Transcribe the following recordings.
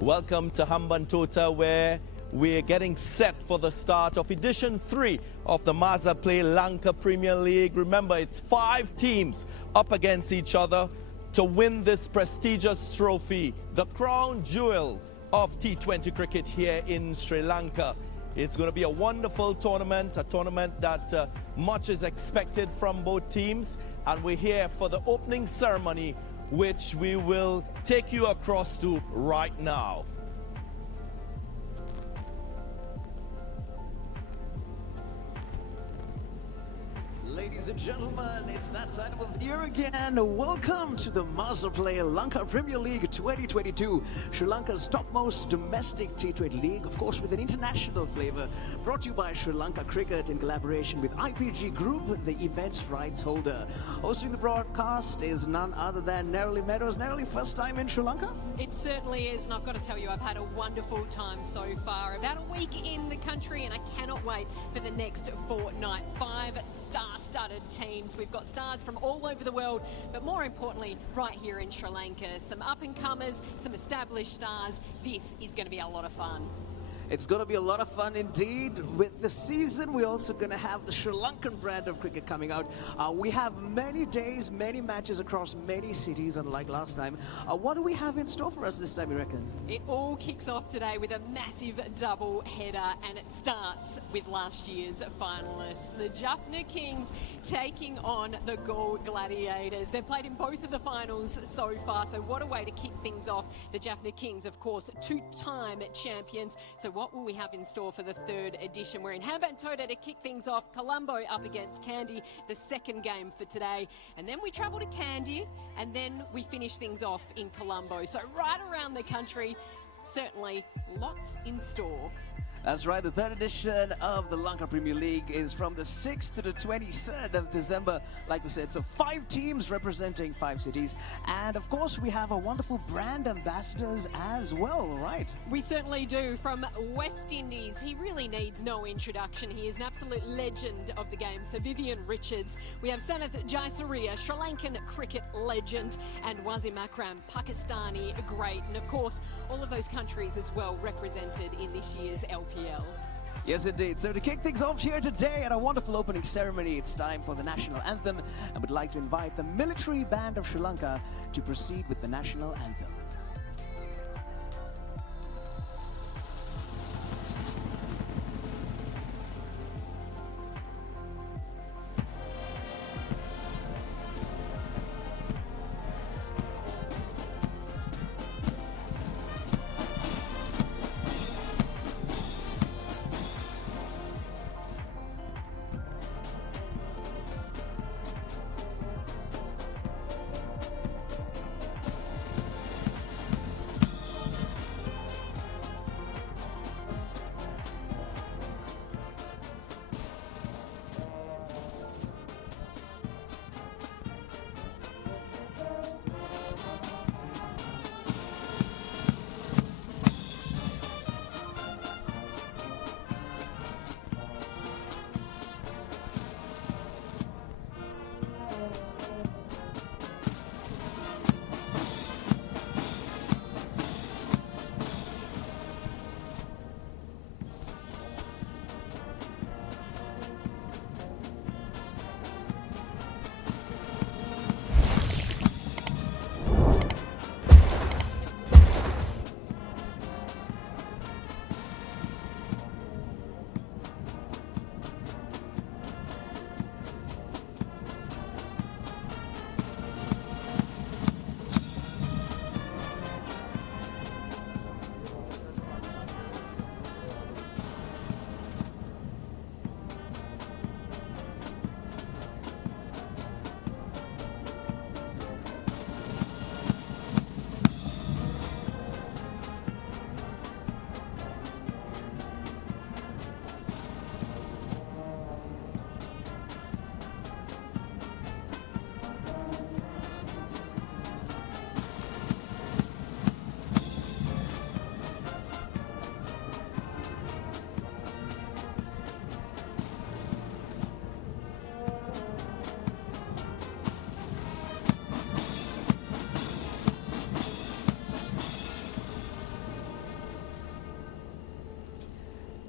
Welcome to Hambantota, where we're getting set for the start of edition 3 of the Maza Play Lanka Premier League. Remember, it's 5 teams up against each other to win this prestigious trophy, the crown jewel of T20 cricket here in Sri Lanka. It's going to be a wonderful tournament, a tournament that much is expected from both teams. And we're here for the opening ceremony, which we will take you across to right now. Ladies and gentlemen, it's that time of the year again. Welcome to the Maza Play Lanka Premier League 2022, Sri Lanka's topmost domestic T20 league, of course with an international flavor, brought to you by Sri Lanka Cricket in collaboration with IPG Group, the event's rights holder. Hosting the broadcast is none other than Nerali Meadows. Nerali, first time in Sri Lanka? It certainly is, and I've got to tell you, I've had a wonderful time so far. About a week in the country, and I cannot wait for the next fortnight. 5 star-studded teams. We've got stars from all over the world, but more importantly, right here in Sri Lanka. Some up-and-comers, some established stars. This is going to be a lot of fun. It's going to be a lot of fun indeed. With the season, we're also going to have the Sri Lankan brand of cricket coming out. We have many days, many matches across many cities, unlike last time. What do we have in store for us this time, you reckon? It all kicks off today with a massive double header, and it starts with last year's finalists. The Jaffna Kings taking on the Galle Gladiators. They've played in both of the finals so far, so what a way to kick things off. The Jaffna Kings, of course, 2-time champions. So what will we have in store for the 3rd edition? We're in Hambantota to kick things off. Colombo up against Kandy, the second game for today. And then we travel to Kandy, and then we finish things off in Colombo. So right around the country, certainly lots in store. That's right, the 3rd edition of the Lanka Premier League is from the 6th to the 23rd of December, like we said. So 5 teams representing 5 cities. And of course, we have a wonderful brand ambassadors as well, right? We certainly do. From West Indies, he really needs no introduction. He is an absolute legend of the game. So Vivian Richards. We have Sanath Jayasuriya, Sri Lankan cricket legend, and Wasim Akram, Pakistani great. And of course, all of those countries as well represented in this year's LPL. Yes, indeed. So to kick things off here today at a wonderful opening ceremony, it's time for the national anthem. And we'd like to invite the military band of Sri Lanka to proceed with the national anthem.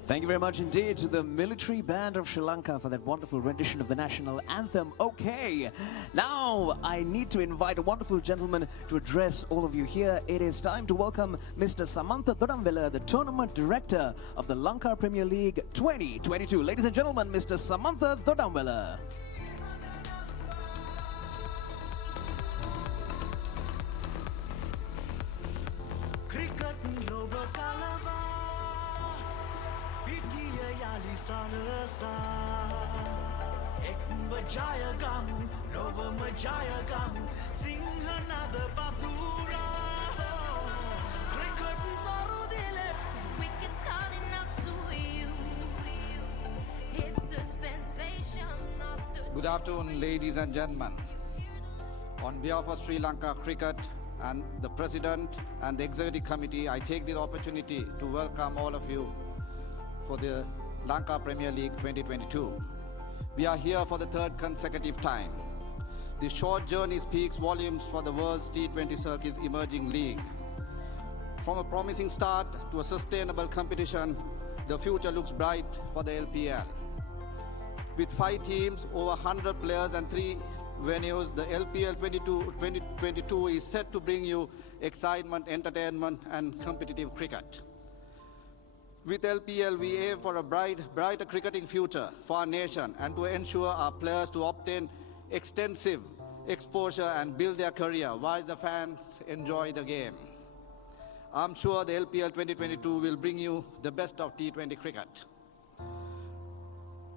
Thank you very much indeed to the military band of Sri Lanka for that wonderful rendition of the national anthem. Okay, now I need to invite a wonderful gentleman to address all of you here. It is time to welcome Mr. Samantha Dodamvela, the tournament director of the Lanka Premier League 2022. Ladies and gentlemen, Mr. Samantha Dodamvela. Wickets calling out to you. It's the sensation of the Good afternoon, ladies and gentlemen. On behalf of Sri Lanka Cricket and the President and the Executive Committee, I take this opportunity to welcome all of you for the Lanka Premier League 2022. We are here for the third consecutive time. This short journey speaks volumes for the world's T20 circuit's emerging league. From a promising start to a sustainable competition, the future looks bright for the LPL. With 5 teams, over 100 players and 3 venues, the LPL 2022 is set to bring you excitement, entertainment and competitive cricket. With LPL, we aim for a brighter cricketing future for our nation and to ensure our players to obtain extensive exposure and build their career while the fans enjoy the game. I'm sure the LPL 2022 will bring you the best of T20 cricket.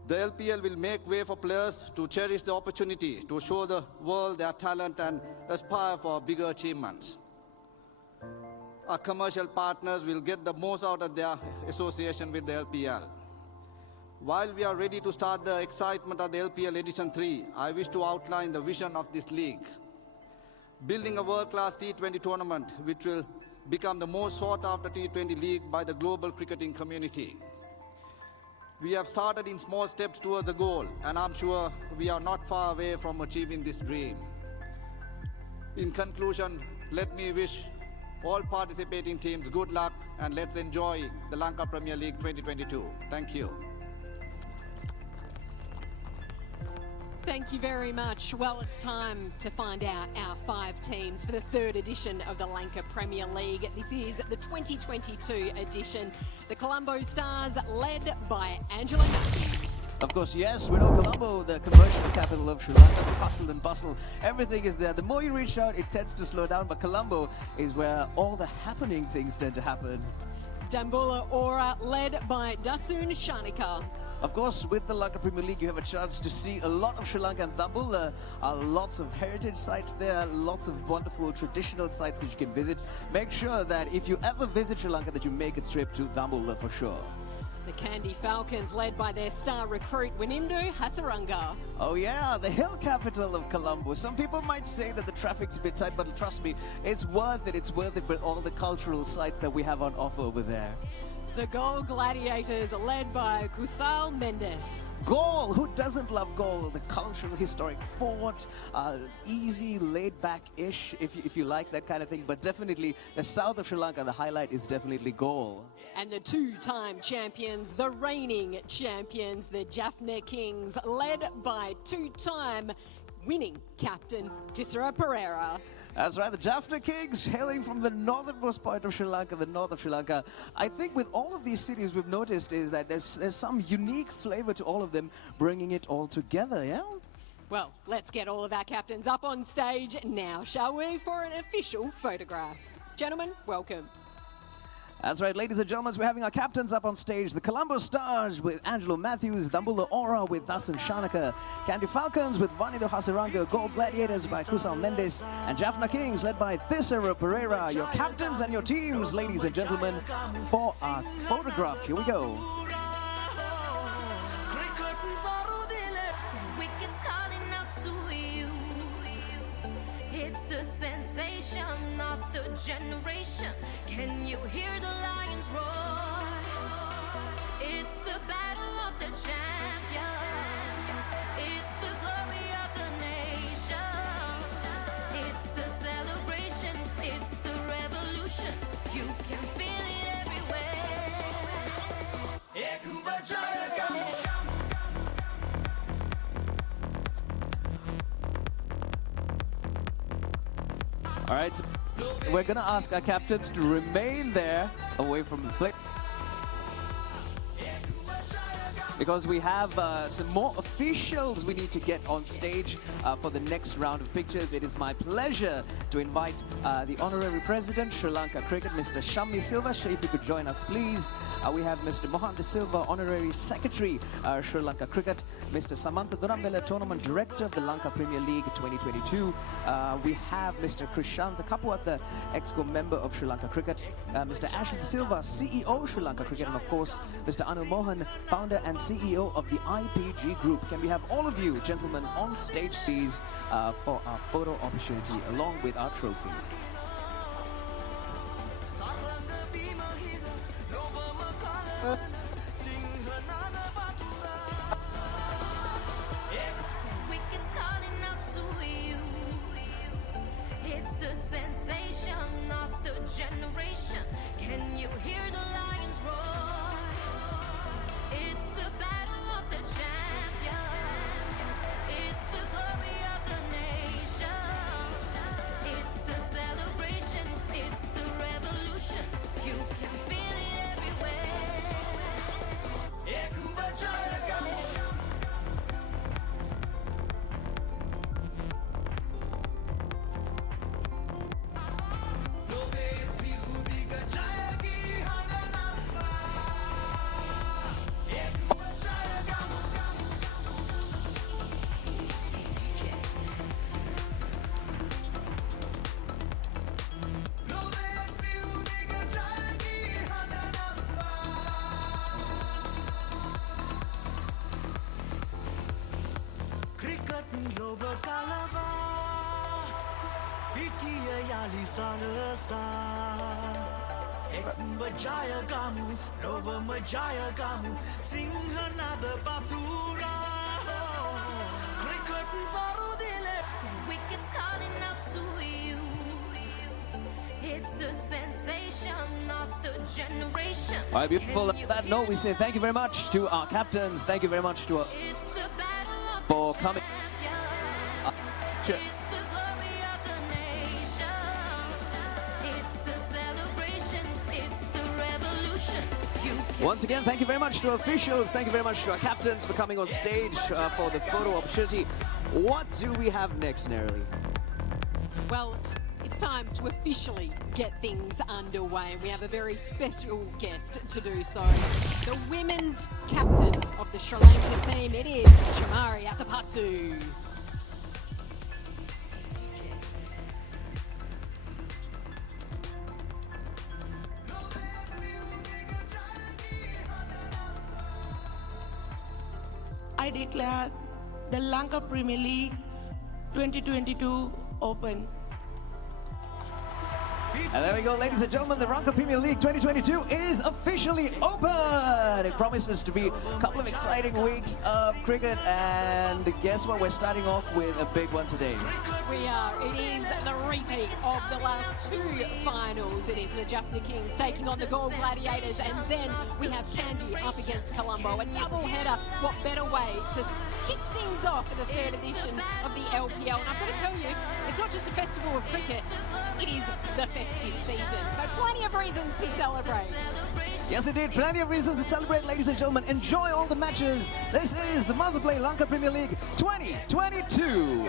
The LPL will make way for players to cherish the opportunity to show the world their talent and aspire for bigger achievements. Our commercial partners will get the most out of their association with the LPL. While we are ready to start the excitement of the LPL Edition 3, I wish to outline the vision of this league. Building a world-class T20 tournament which will become the most sought-after T20 league by the global cricketing community. We have started in small steps towards the goal, and I'm sure we are not far away from achieving this dream. In conclusion, let me wish all participating teams good luck, and let's enjoy the Lanka Premier League 2022. Thank you. Thank you very much. Well, it's time to find out our 5 teams for the 3rd edition of the Lanka Premier League. This is the 2022 edition. The Colombo Stars, led by Angela Matthews. Of course, yes, we know Colombo, the commercial capital of Sri Lanka, the hustle and bustle, everything is there. The more you reach out, it tends to slow down, but Colombo is where all the happening things tend to happen. Dambulla Ora, led by Dasun Shanika. Of course, with the Lanka Premier League, you have a chance to see a lot of Sri Lanka, and Dambulla are lots of heritage sites there, lots of wonderful traditional sites that you can visit. Make sure that if you ever visit Sri Lanka, that you make a trip to Dambulla for sure. The Kandy Falcons, led by their star recruit Winindu Hasaranga. Oh yeah, the hill capital of Colombo. Some people might say that the traffic's a bit tight, but trust me, it's worth it with all the cultural sites that we have on offer over there. The Galle Gladiators, led by Kusal Mendes. Galle, who doesn't love Galle? The cultural, historic fort, easy, laid-back-ish, if you like that kind of thing. But definitely, the south of Sri Lanka, the highlight is definitely Galle. And the 2-time champions, the reigning champions, the Jaffna Kings, led by 2-time winning captain Tisera Pereira. That's right, the Jaffna Kings, hailing from the northernmost point of Sri Lanka, the north of Sri Lanka. I think with all of these cities we've noticed is that there's some unique flavor to all of them, bringing it all together, yeah? Well, let's get all of our captains up on stage now, shall we, for an official photograph. Gentlemen, welcome. That's right, ladies and gentlemen, we're having our captains up on stage. The Colombo Stars with Angelo Matthews, Dambulla Ora with Dasun Shanika, Kandy Falcons with Winindu Hasaranga, Galle Gladiators by Kusal Mendes, and Jaffna Kings led by Tisera Pereira. Your captains and your teams, ladies and gentlemen, for our photograph. Here we go. wickets calling out to you. It's the sensation of the generation. Can you hear the lions roar? It's the battle of the champions. It's the glory of the nation. It's a celebration. It's a revolution. You can feel it everywhere. All right, we're going to ask our captains to remain there away from the flip, because we have some more officials we need to get on stage for the next round of pictures. It is my pleasure to invite the Honorary President, Sri Lanka Cricket, Mr. Shammi Silva. If you could join us, please. We have Mr. Mohan De Silva, Honorary Secretary, Sri Lanka Cricket, Mr. Samantha Gunambela, Tournament Director of the Lanka Premier League 2022. We have Mr. Krishant Kapuatha, EXCO member of Sri Lanka Cricket, Mr. Ashwin Silva, CEO Sri Lanka Cricket, and of course, Mr. Anu Mohan, founder and CEO of the IPG Group. Can we have all of you, gentlemen, on stage, please, for our photo opportunity along with our trophy. Wickets calling out to you. It's the sensation of the generation. Can you hear the lions roar? It's the battle of the champions. It's the glory of the nation. It's a celebration. It's a revolution. You can feel it everywhere. Wickets calling out to you. It's the sensation of the generation. All right, beautiful. On that note, we say thank you very much to our captains. Thank you very much to our It's the battle of for coming. Sure. It's the glory of the nation. It's a celebration. It's a revolution. You can Once again, thank you very much to our officials. Thank you very much to our captains for coming on stage for the photo opportunity. What do we have next, Nerily? Well, it's time to officially get things underway. We have a very special guest to do so. The women's captain of the Sri Lanka team, it is Chamari Atapattu. I declare the Lanka Premier League 2022 open. And there we go, ladies and gentlemen, the Lanka Premier League 2022 is officially open. It promises to be a couple of exciting weeks of cricket, and guess what? We're starting off with a big one today. We are. It is the repeat of the last two finals. It is the Jaffna Kings taking on the Galle Gladiators, and then we have Candy up against Colombo. A double header. What better way to kick things off for the third edition of the LPL? And I've got to tell you, it's not just a festival of cricket, it is the festive season. So plenty of reasons to celebrate. Yes, indeed. Plenty of reasons to celebrate, ladies and gentlemen. Enjoy all the matches. This is the Maza Play Lanka Premier League 2022.